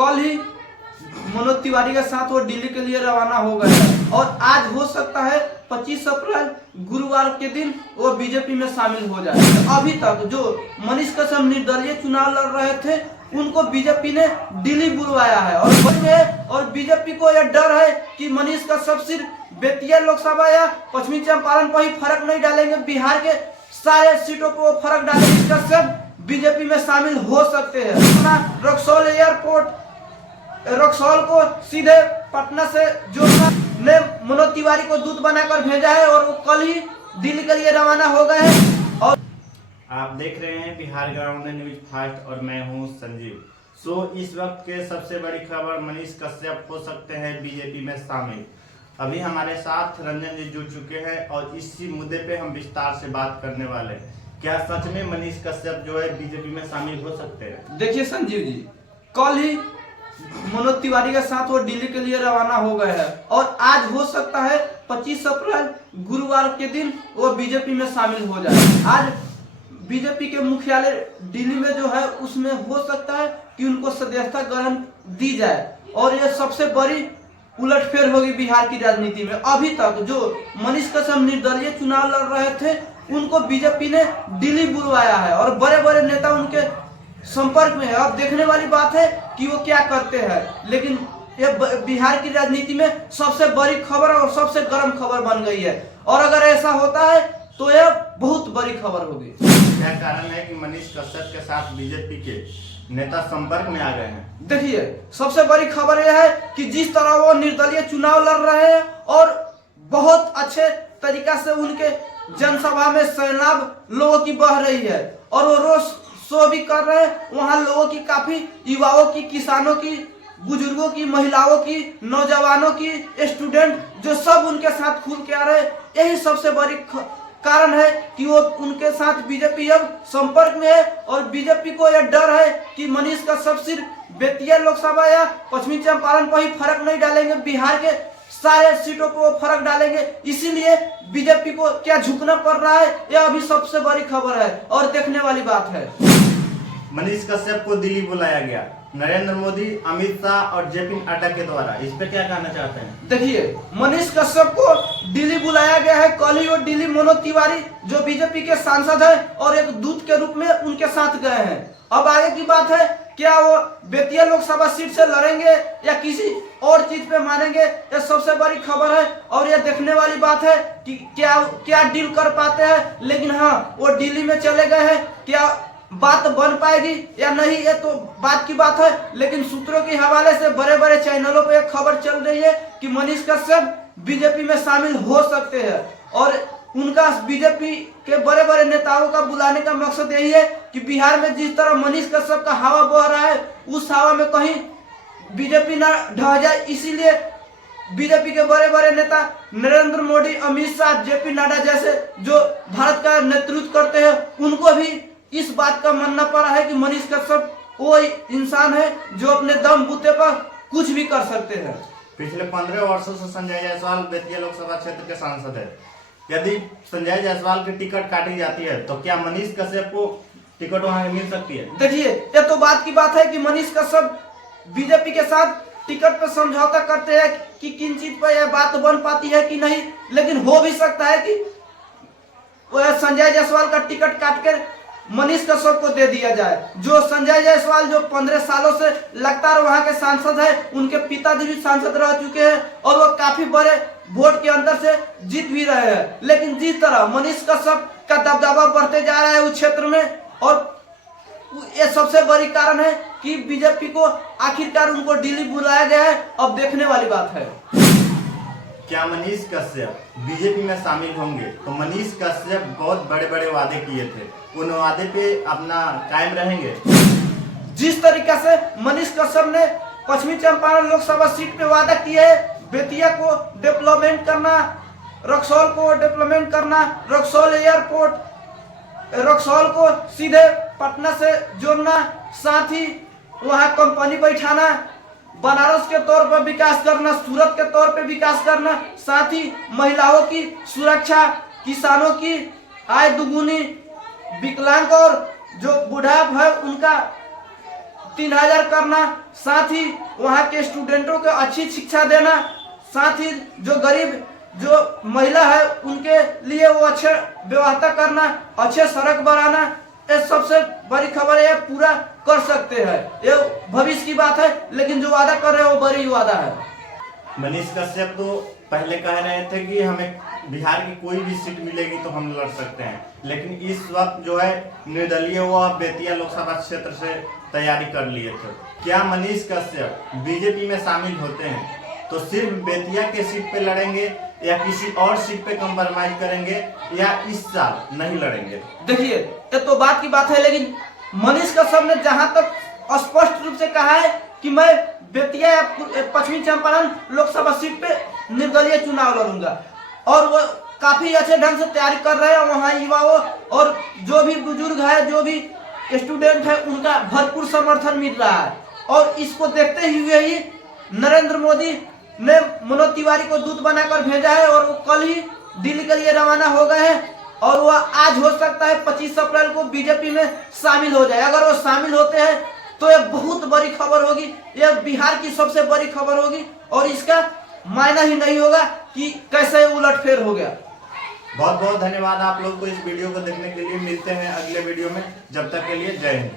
कल ही मनोज तिवारी के साथ वो दिल्ली के लिए रवाना हो गए हैं और आज हो सकता है 25 अप्रैल गुरुवार के दिन वो बीजेपी में शामिल हो जाए। अभी तक जो मनीष कसम निर्दलीय चुनाव लड़ रहे थे उनको बीजेपी ने दिल्ली बुलवाया है और बीजेपी को यह डर है कि मनीष कसम सिर्फ बेतिया लोकसभा या पश्चिमी चंपारण पर ही फर्क नहीं डालेंगे, बिहार के सारे सीटों पर वो फर्क डालेंगे। कसम बीजेपी में शामिल हो सकते हैं। रक्सौल को सीधे पटना से जोड़ना ने मनोज तिवारी को दूत बनाकर भेजा है और वो कल ही दिल्ली के लिए रवाना हो गए हैं। और आप देख रहे हैं बिहार ग्राउंड न्यूज फास्ट और मैं हूं संजीव। इस वक्त के सबसे बड़ी खबर, मनीष कश्यप हो सकते हैं बीजेपी में शामिल। अभी हमारे साथ रंजन जी जुड़ चुके हैं और इसी मुद्दे पे हम विस्तार से बात करने वाले हैं। क्या सच में मनीष कश्यप जो है बीजेपी में शामिल हो सकते हैं? देखिए संजीव जी, कल ही मनोज तिवारी के साथ वो दिल्ली के लिए रवाना हो गए हैं और आज हो सकता है 25 अप्रैल गुरुवार के दिन वो बीजेपी में शामिल हो जाए। आज बीजेपी के मुख्यालय दिल्ली में जो है उसमें हो सकता है कि उनको सदस्यता ग्रहण दी जाए और ये सबसे बड़ी उलटफेर होगी बिहार की राजनीति में। अभी तक जो मनीष कसम निर्दलीय चुनाव लड़ रहे थे उनको बीजेपी ने दिल्ली बुलवाया है और बड़े बड़े नेता उनके संपर्क में है। अब देखने वाली बात है कि वो क्या करते हैं, लेकिन ये बिहार की राजनीति में सबसे बड़ी खबर और सबसे गर्म खबर बन गई है और अगर ऐसा होता है तो यह बहुत बड़ी खबर होगी। क्या कारण है कि मनीष कश्यप के साथ बीजेपी के नेता संपर्क में आ गए हैं? देखिए, सबसे बड़ी खबर यह है कि जिस तरह वो निर्दलीय चुनाव लड़ रहे हैं और बहुत अच्छे तरीका से उनके जनसभा में सैलाब लोगों की बह रही है और वो रोज शो भी कर रहे हैं। वहाँ लोगों की काफी युवाओं की, किसानों की, बुजुर्गों की, महिलाओं की, नौजवानों की, स्टूडेंट जो सब उनके साथ खुल के आ रहे हैं। यही सबसे बड़ी कारण है कि वो उनके साथ बीजेपी अब संपर्क में है और बीजेपी को यह डर है कि मनीष कसम सिर्फ बेतिया लोकसभा या पश्चिमी चंपारण पर ही फर्क नहीं डालेंगे, बिहार के सारे सीटों पर वो फर्क डालेंगे। इसीलिए बीजेपी को क्या झुकना पड़ रहा है, यह अभी सबसे बड़ी खबर है और देखने वाली बात है। मनीष कश्यप को दिल्ली बुलाया गया, नरेंद्र मोदी, अमित शाह और जेपी नड्डा के द्वारा, इस पे क्या कहना चाहते हैं? देखिए, मनीष कश्यप को दिल्ली बुलाया गया है। कल ही वो दिल्ली मनोज तिवारी जो बीजेपी के सांसद है और एक दूत के रूप में उनके साथ गए हैं। अब आगे की बात है, क्या वो बेतिया लोकसभा सीट से लड़ेंगे या किसी और चीज पे मानेंगे, यह सबसे बड़ी खबर है और यह देखने वाली बात है कि क्या डील कर पाते हैं। लेकिन हाँ, वो दिल्ली में चले गए हैं, क्या बात बन पाएगी या नहीं ये तो बात की बात है। लेकिन सूत्रों के हवाले से बड़े बड़े चैनलों पर एक खबर चल रही है कि मनीष कश्यप बीजेपी में शामिल हो सकते हैं और उनका बीजेपी के बड़े बड़े नेताओं का बुलाने का मकसद यही है कि बिहार में जिस तरह मनीष कश्यप का हवा बह रहा है उस हवा में कहीं बीजेपी ना ढह जाए। इसीलिए बीजेपी के बड़े बड़े नेता नरेंद्र मोदी, अमित शाह, जेपी नड्डा जैसे जो भारत का नेतृत्व करते हैं उनको भी इस बात का मानना पड़ा है कि मनीष कश्यप वो इंसान है जो अपने दम बूते पर कुछ भी कर सकते हैं। पिछले 15 वर्षों से संजय जायसवाल बेतिया लोकसभा क्षेत्र के सांसद है। यदि संजय जायसवाल की टिकट काटी जाती है तो क्या मनीष कश्यप को टिकट वहां मिल सकती है? देखिए, ये तो बात की बात है कि मनीष कश्यप बीजेपी के साथ टिकट पर समझौता करते हैं कि किन चीज पर यह बात बन पाती है कि नहीं। लेकिन हो भी सकता है कि संजय जायसवाल का टिकट काट कर मनीष कश्यप को दे दिया जाए। जो संजय जायसवाल जो 15 सालों से लगातार वहां के सांसद है, उनके पिताजी भी सांसद रह चुके हैं और वो काफी बड़े वोट के अंतर से जीत भी रहे हैं। लेकिन जिस तरह मनीष कश्यप का दबदबा बढ़ते जा रहा है उस क्षेत्र में, और ये सबसे बड़ी कारण है कि बीजेपी को आखिरकार उनको दिल्ली बुलाया गया है। अब देखने वाली बात है क्या मनीष कश्यप बीजेपी में शामिल होंगे। तो मनीष कश्यप बहुत बड़े बड़े वादे किए थे, उन वादे पे अपना कायम रहेंगे। जिस तरीका से मनीष कश्यप ने पश्चिमी चंपारण लोकसभा सीट पे वादा किया है, बेतिया को डेवलपमेंट करना, रक्सौल को डेवलपमेंट करना, रक्सौल एयरपोर्ट, रक्सौल को सीधे पटना से जोड़ना, साथ ही वहां कंपनी बैठाना, बनारस के तौर पर विकास करना, सूरत के तौर पर विकास करना, साथ ही महिलाओं की सुरक्षा, किसानों की आय दुगुनी, विकलांग और जो बुढ़ा है उनका 3000 करना, साथ ही वहाँ के स्टूडेंटों को अच्छी शिक्षा देना, साथ ही जो गरीब जो महिला है उनके लिए वो अच्छे व्यवस्था करना, अच्छे सड़क बनाना, ये सबसे बड़ी खबर है। ये पूरा कर सकते हैं, ये भविष्य की बात है, लेकिन जो वादा कर रहे हैं वो बड़ी वादा है। मनीष कश्यप तो पहले कह रहे थे कि हमें बिहार की कोई भी सीट मिलेगी तो हम लड़ सकते हैं, लेकिन इस वक्त जो है निर्दलीय वो बेतिया लोकसभा क्षेत्र से तैयारी कर लिए थे। क्या मनीष कश्यप बीजेपी में शामिल होते हैं तो सिर्फ बेतिया के सीट पे लड़ेंगे या किसी और सीट पे कंप्रोमाइज करेंगे या इस साल नहीं लड़ेंगे? देखिए, ये तो बात की बात है, लेकिन मनीष कश्यप ने जहां तक स्पष्ट रूप से कहा है कि मैं बेतिया या पश्चिमी चंपारण लोकसभा सीट पे निर्दलीय चुनाव लड़ूंगा, और वो काफी अच्छे ढंग से तैयारी कर रहे हैं। वहाँ युवाओं और जो भी बुजुर्ग है, जो भी स्टूडेंट है, उनका भरपूर समर्थन मिल रहा है। और इसको देखते हुए ही नरेंद्र मोदी ने मनोज तिवारी को दूत बनाकर भेजा है, और वो कल ही दिल्ली के लिए रवाना हो गए हैं, और वह आज हो सकता है 25 अप्रैल को बीजेपी में शामिल हो जाए। अगर वो शामिल होते हैं तो यह बहुत बड़ी खबर होगी, यह बिहार की सबसे बड़ी खबर होगी, और इसका मायना ही नहीं होगा कि कैसे उलटफेर हो गया। बहुत बहुत धन्यवाद आप लोग को इस वीडियो को देखने के लिए। मिलते हैं अगले वीडियो में, जब तक के लिए जय हिंद।